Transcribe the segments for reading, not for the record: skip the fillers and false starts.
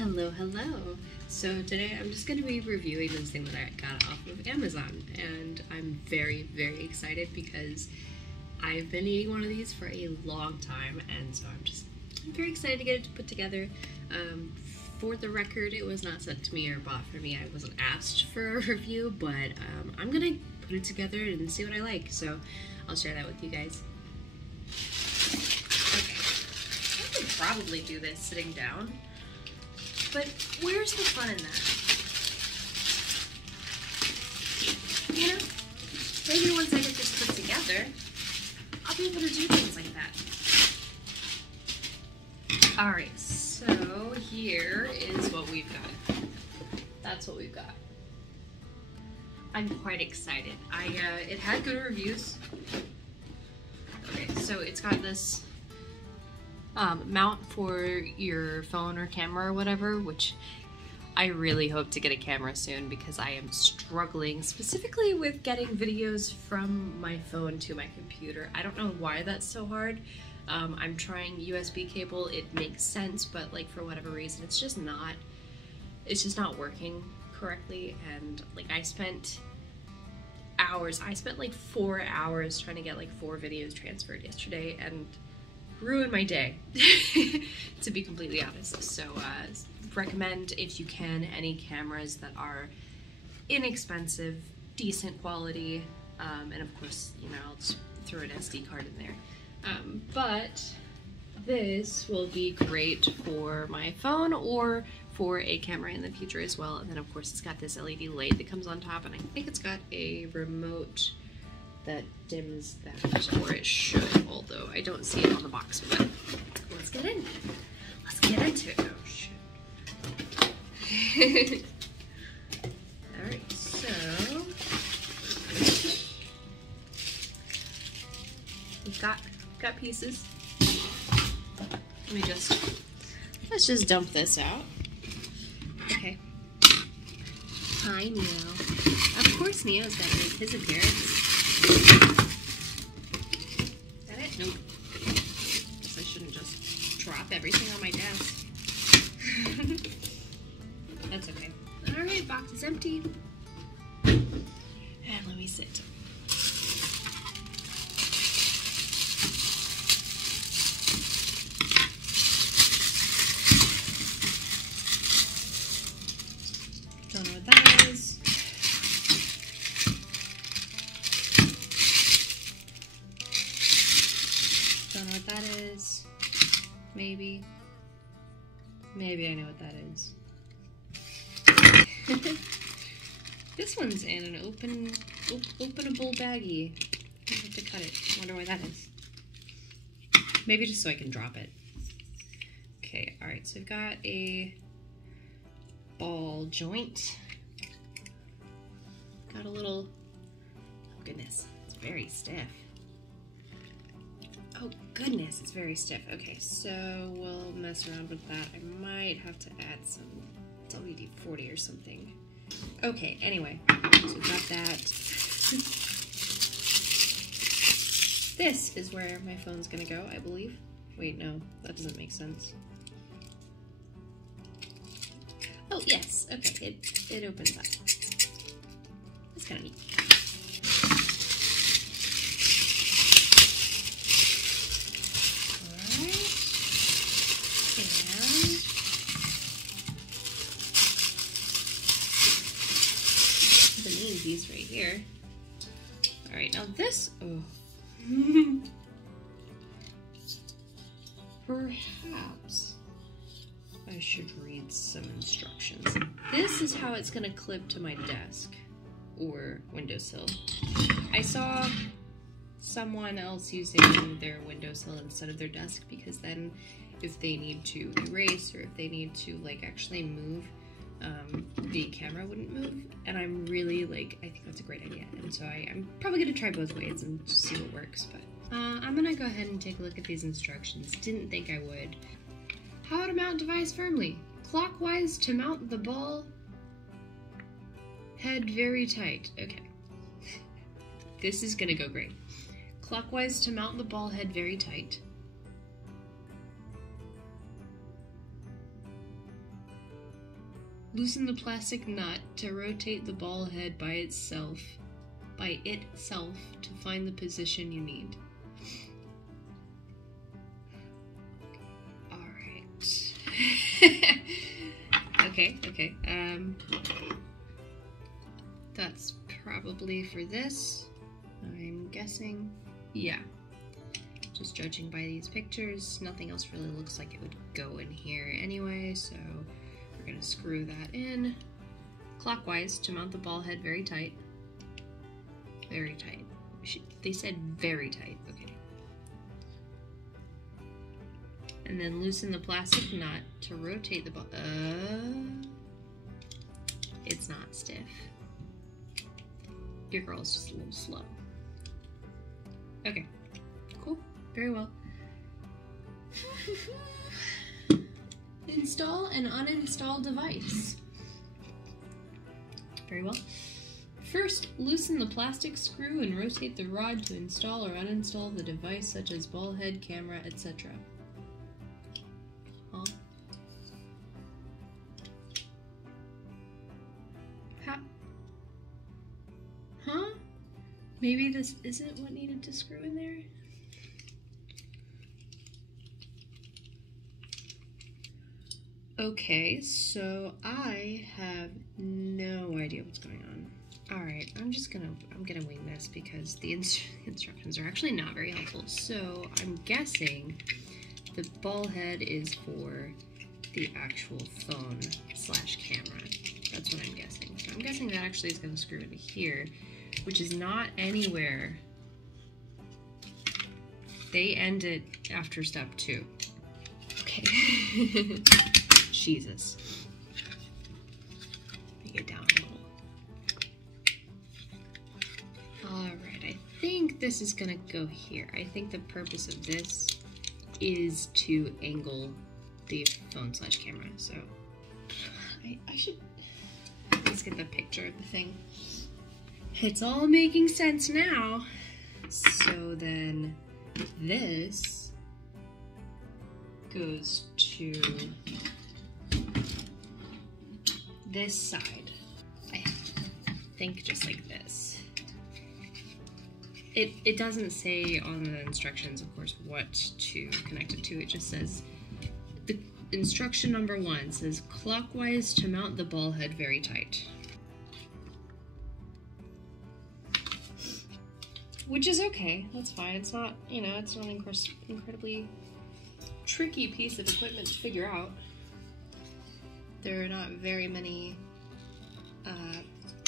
Hello, hello. So today I'm just going to be reviewing this thing that I got off of Amazon, and I'm very, very excited because I've been needing one of these for a long time, and so I'm very excited to get it put together. For the record, it was not sent to me or bought for me. I wasn't asked for a review, but I'm going to put it together and see what I like, so I'll share that with you guys. Okay, I could probably do this sitting down. But where's the fun in that? You know, maybe once I get this put together, I'll be able to do things like that. Alright, so here is what we've got. That's what we've got. I'm quite excited. It had good reviews. Okay, so it's got this mount for your phone or camera or whatever, which I really hope to get a camera soon because I am struggling specifically with getting videos from my phone to my computer. I don't know why that's so hard. I'm trying USB cable, it makes sense, but like for whatever reason it's just not working correctly. And like I spent like 4 hours trying to get like 4 videos transferred yesterday and ruined my day, to be completely honest. So recommend, if you can, any cameras that are inexpensive, decent quality, and of course, you know, I'll just throw an SD card in there. But this will be great for my phone or for a camera in the future as well. And then of course it's got this LED light that comes on top, and I think it's got a remote that dims that, or it should, although I don't see it on the box. But let's get in. Let's get into it. Oh shit. Alright, so we've got pieces. Let's just dump this out. Okay. Hi, Neo. Of course Neo's gotta make his appearance. Is that it? Nope. Guess I shouldn't just drop everything on my desk. That's okay. Alright, box is empty. And let me sit. Don't know what that is. Don't know what that is. Maybe I know what that is. This one's in an openable baggie. I have to cut it. I wonder why that is. Maybe just so I can drop it. Okay, alright, so I've got a ball joint. Got a little, oh goodness, it's very stiff. Oh goodness, it's very stiff. Okay, so we'll mess around with that. I might have to add some WD-40 or something. Okay, anyway, so we've got that. This is where my phone's gonna go, I believe. Wait, no, that doesn't make sense. Oh, yes, okay, it opens up. That's kind of neat. These right here. Alright, now this, oh. Perhaps I should read some instructions. This is how it's gonna clip to my desk or windowsill. I saw someone else using their windowsill instead of their desk, because then if they need to erase or if they need to like actually move, the camera wouldn't move, and I'm really like, I think that's a great idea, and so I'm probably gonna try both ways and just see what works. But I'm gonna go ahead and take a look at these instructions. Didn't think I would. How to mount device firmly. Clockwise to mount the ball head very tight. Okay. This is gonna go great. Clockwise to mount the ball head very tight. Loosen the plastic nut to rotate the ball head by itself to find the position you need. Alright. Okay. That's probably for this, I'm guessing. Yeah. Just judging by these pictures, nothing else really looks like it would go in here anyway, so we're gonna screw that in clockwise to mount the ball head very tight. Very tight. They said very tight, okay. And then loosen the plastic nut to rotate the ball. It's not stiff. Your girl's just a little slow. Okay, cool, very well. Install and uninstall device. Very well. First, loosen the plastic screw and rotate the rod to install or uninstall the device such as ball head, camera, etc. Huh? Huh? Maybe this isn't what needed to screw in there? Okay, so I have no idea what's going on. Alright, I'm gonna wing this because the instructions are actually not very helpful. So I'm guessing the ball head is for the actual phone / camera. That's what I'm guessing. So I'm guessing that actually is gonna screw into here, which is not anywhere. They end it after step 2. Okay. Jesus. Make it down a little. Alright, I think this is gonna go here. I think the purpose of this is to angle the phone / camera, so I should let's get the picture of the thing. It's all making sense now. So then this goes to this side. I think just like this. It doesn't say on the instructions, of course, what to connect it to. It just says, the instruction number 1 says clockwise to mount the ball head very tight. Which is okay, that's fine. It's not, you know, it's not an incredibly tricky piece of equipment to figure out. There are not very many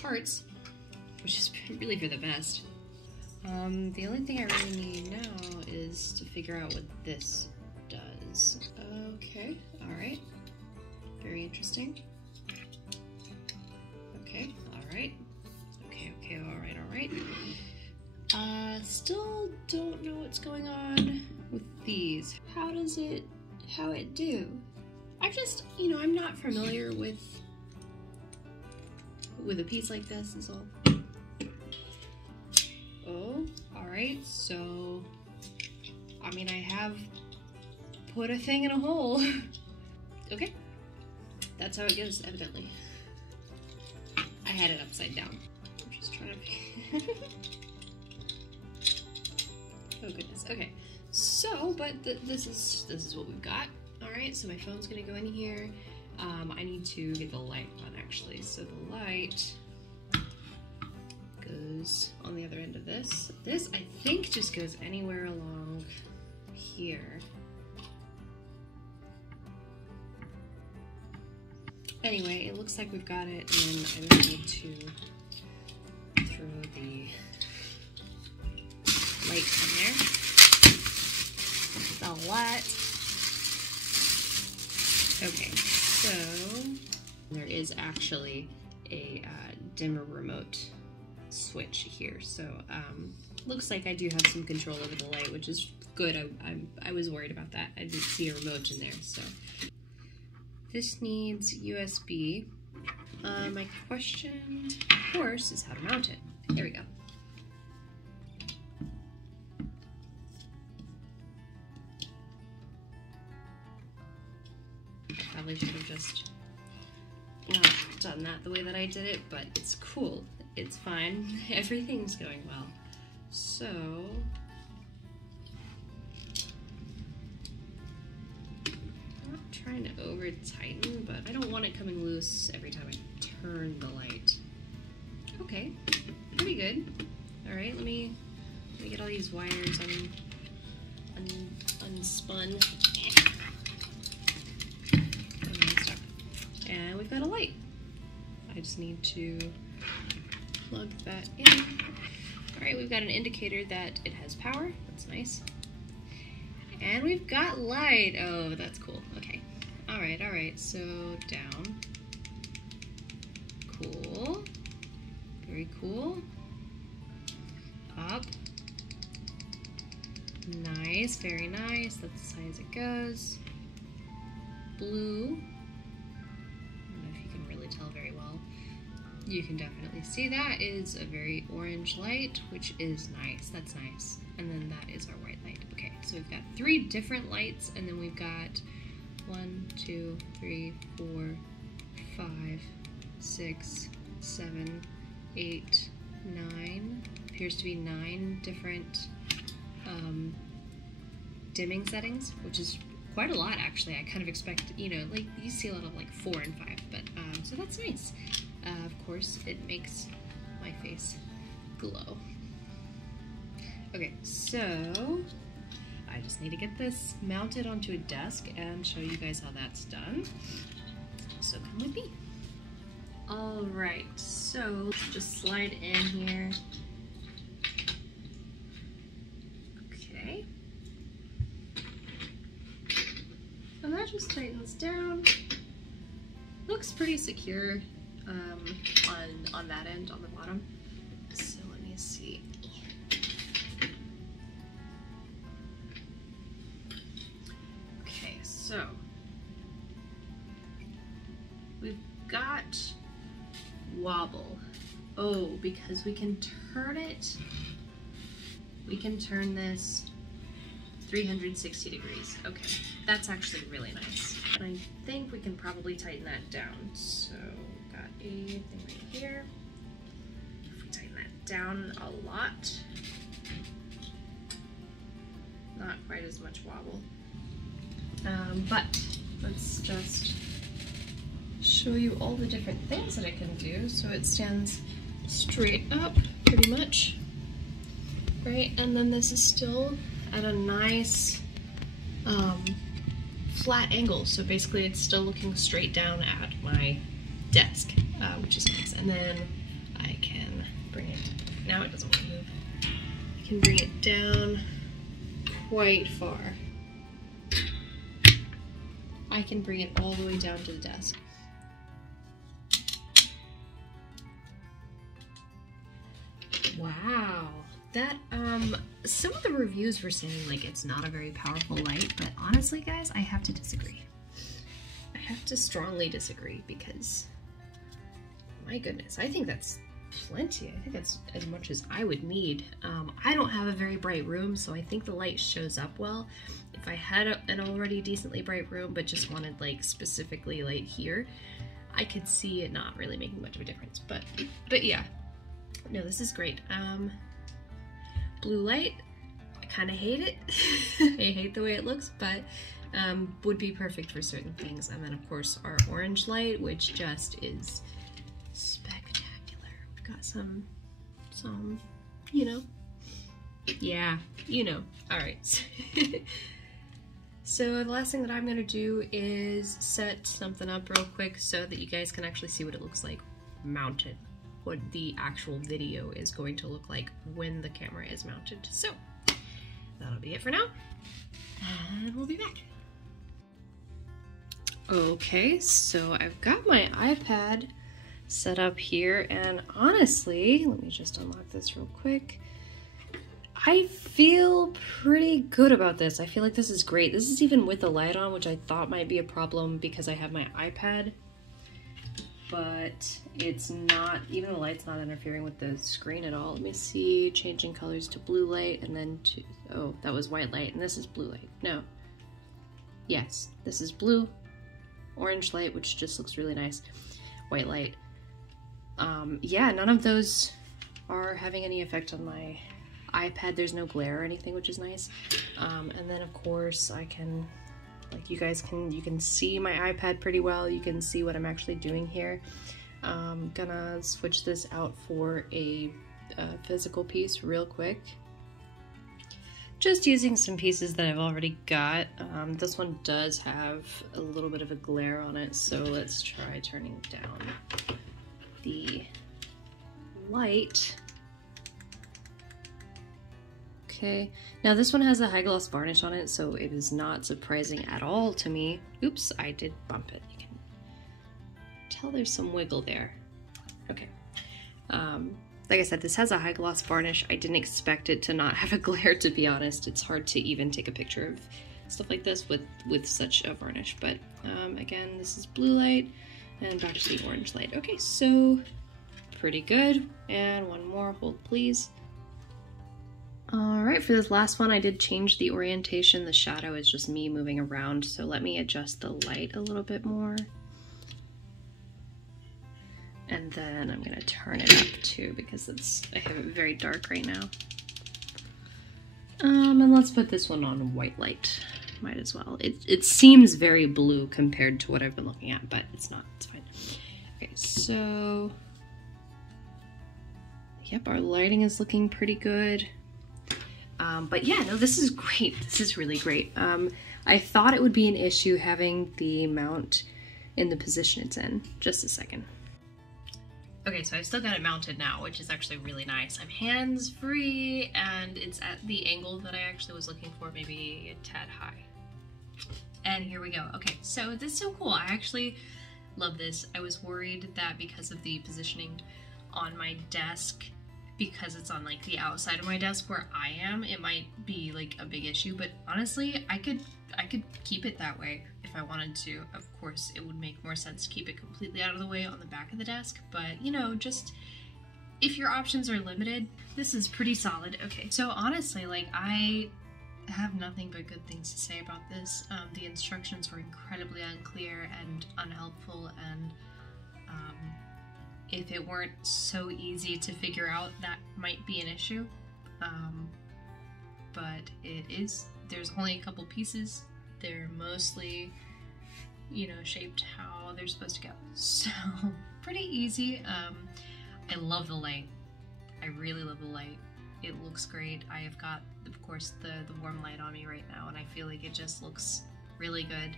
parts, which is really for the best. The only thing I really need now is to figure out what this does. Okay, alright. Very interesting. Okay, alright. Okay, alright. Still don't know what's going on with these. How it do? I just, you know, I'm not familiar with a piece like this is all. Oh, alright, so, I mean, I have put a thing in a hole. Okay, that's how it goes, evidently. I had it upside down. I'm just trying to... Oh goodness, okay. So, but this is what we've got. Alright, so my phone's gonna go in here. I need to get the light on actually. So the light goes on the other end of this. This, I think, just goes anywhere along here. Anyway, it looks like we've got it, and I just need to throw the light in there. The light. Okay, so there is actually a dimmer remote switch here. So looks like I do have some control over the light, which is good. I was worried about that. I didn't see a remote in there. So this needs USB. My question, of course, is how to mount it. There we go. Probably should have just not done that the way that I did it, but it's cool. It's fine. Everything's going well. So, I'm not trying to over tighten, but I don't want it coming loose every time I turn the light. Okay, pretty good. All right, let me get all these wires unspun. And we've got a light. I just need to plug that in. All right, we've got an indicator that it has power. That's nice. And we've got light. Oh, that's cool. Okay. All right. So down. Cool. Very cool. Up. Nice, very nice. That's as high as it goes. Blue. Tell very well. You can definitely see that is a very orange light, which is nice. That's nice. And then that is our white light. Okay, so we've got 3 different lights, and then we've got 1, 2, 3, 4, 5, 6, 7, 8, 9. Appears to be 9 different dimming settings, which is quite a lot actually. I kind of expect, you know, like you see a lot of like 4 and 5, but so that's nice. Of course, it makes my face glow. Okay, so I just need to get this mounted onto a desk and show you guys how that's done. So come with me. All right, so just slide in here. Okay. And that just tightens down. Looks pretty secure on that end, on the bottom. So let me see. Okay, so we've got wobble. Oh, because we can turn it. We can turn this 360 degrees. Okay, that's actually really nice. And I think we can probably tighten that down. So got a thing right here. If we tighten that down a lot, not quite as much wobble. But let's just show you all the different things that it can do. So it stands straight up pretty much, right? And then this is still at a nice flat angle, so basically it's still looking straight down at my desk, which is nice. And then I can bring it, now it doesn't want to move, I can bring it down quite far. I can bring it all the way down to the desk. Wow. That, some of the reviews were saying, like, it's not a very powerful light, but honestly, guys, I have to disagree. I have to strongly disagree, because, my goodness, I think that's plenty. I think that's as much as I would need. I don't have a very bright room, so I think the light shows up well. If I had an already decently bright room, but just wanted, like, specifically light here, I could see it not really making much of a difference, but yeah. No, this is great. Blue light, I kind of hate it. I hate the way it looks, but would be perfect for certain things. And then of course our orange light, which just is spectacular. We've got some, you know, yeah, you know. All right. So the last thing that I'm gonna do is set something up real quick so that you guys can actually see what it looks like mounted, what the actual video is going to look like when the camera is mounted. So that'll be it for now, and we'll be back. Okay, so I've got my iPad set up here, and honestly, let me just unlock this real quick. I feel pretty good about this. I feel like this is great. This is even with the light on, which I thought might be a problem because I have my iPad, but it's not, even the light's not interfering with the screen at all. Let me see, changing colors to blue light, and then to, oh, that was white light, and this is blue light. No. Yes, this is blue, orange light, which just looks really nice. white light. Yeah, none of those are having any effect on my iPad. There's no glare or anything, which is nice. And then of course I can, like, you can see my iPad pretty well. You can see what I'm actually doing here. Gonna switch this out for a physical piece real quick. Just using some pieces that I've already got. This one does have a little bit of a glare on it, so let's try turning down the light. Okay, now this one has a high gloss varnish on it, so it is not surprising at all to me. Oops, I did bump it. You can tell there's some wiggle there. Okay. Like I said, this has a high gloss varnish. I didn't expect it to not have a glare, to be honest. It's hard to even take a picture of stuff like this with such a varnish. But again, this is blue light and back to the orange light. Okay, so pretty good. And one more, hold please. All right, for this last one, I did change the orientation. The shadow is just me moving around. So let me adjust the light a little bit more. And then I'm gonna turn it up too because I have it very dark right now. And let's put this one on white light. Might as well. It seems very blue compared to what I've been looking at, but it's not, it's fine. Okay, so, yep, our lighting is looking pretty good. But yeah, no, this is great. This is really great. I thought it would be an issue having the mount in the position it's in. Just a second. Okay, so I've still got it mounted now, which is actually really nice. I'm hands-free, and it's at the angle that I actually was looking for, maybe a tad high. And here we go. Okay, so this is so cool. I actually love this. I was worried that because of the positioning on my desk, because it's on like the outside of my desk where I am, it might be like a big issue, but honestly, I could keep it that way if I wanted to. Of course, it would make more sense to keep it completely out of the way on the back of the desk, but you know, just if your options are limited, this is pretty solid. Okay, so honestly, like, I have nothing but good things to say about this. The instructions were incredibly unclear and unhelpful, and if it weren't so easy to figure out, that might be an issue. But it is. There's only a couple pieces. They're mostly, you know, shaped how they're supposed to go. So, pretty easy. I love the light. I really love the light. It looks great. I have got, of course, the warm light on me right now, and I feel like it just looks really good.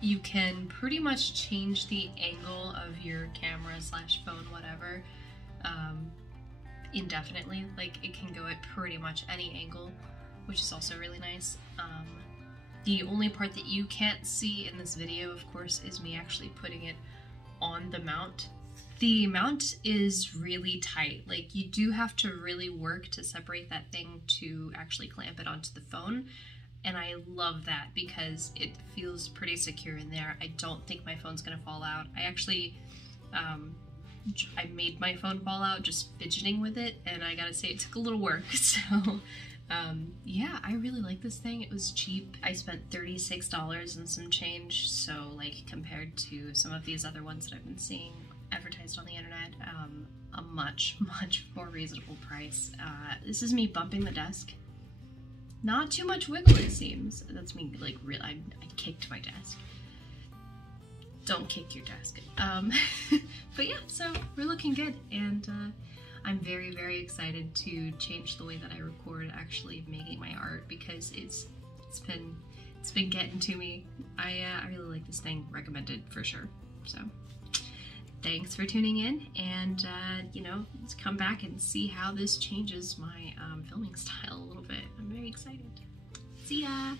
You can pretty much change the angle of your camera / phone, whatever, indefinitely. Like, it can go at pretty much any angle, which is also really nice. The only part that you can't see in this video, of course, is me actually putting it on the mount. The mount is really tight. Like, you do have to really work to separate that thing to actually clamp it onto the phone. And I love that because it feels pretty secure in there. I don't think my phone's gonna fall out. I actually, I made my phone fall out just fidgeting with it, and I gotta say it took a little work. So yeah, I really like this thing. It was cheap. I spent $36 and some change, so like compared to some of these other ones that I've been seeing advertised on the internet, a much more reasonable price. This is me bumping the desk. Not too much wiggle, it seems. That's me, like, real. I kicked my desk. Don't kick your desk. But yeah, so we're looking good, and I'm very, very excited to change the way that I record actually making my art, because it's been getting to me. I really like this thing. Recommended for sure. So thanks for tuning in, and you know, let's come back and see how this changes my filming style a little bit. I'm very excited. See ya!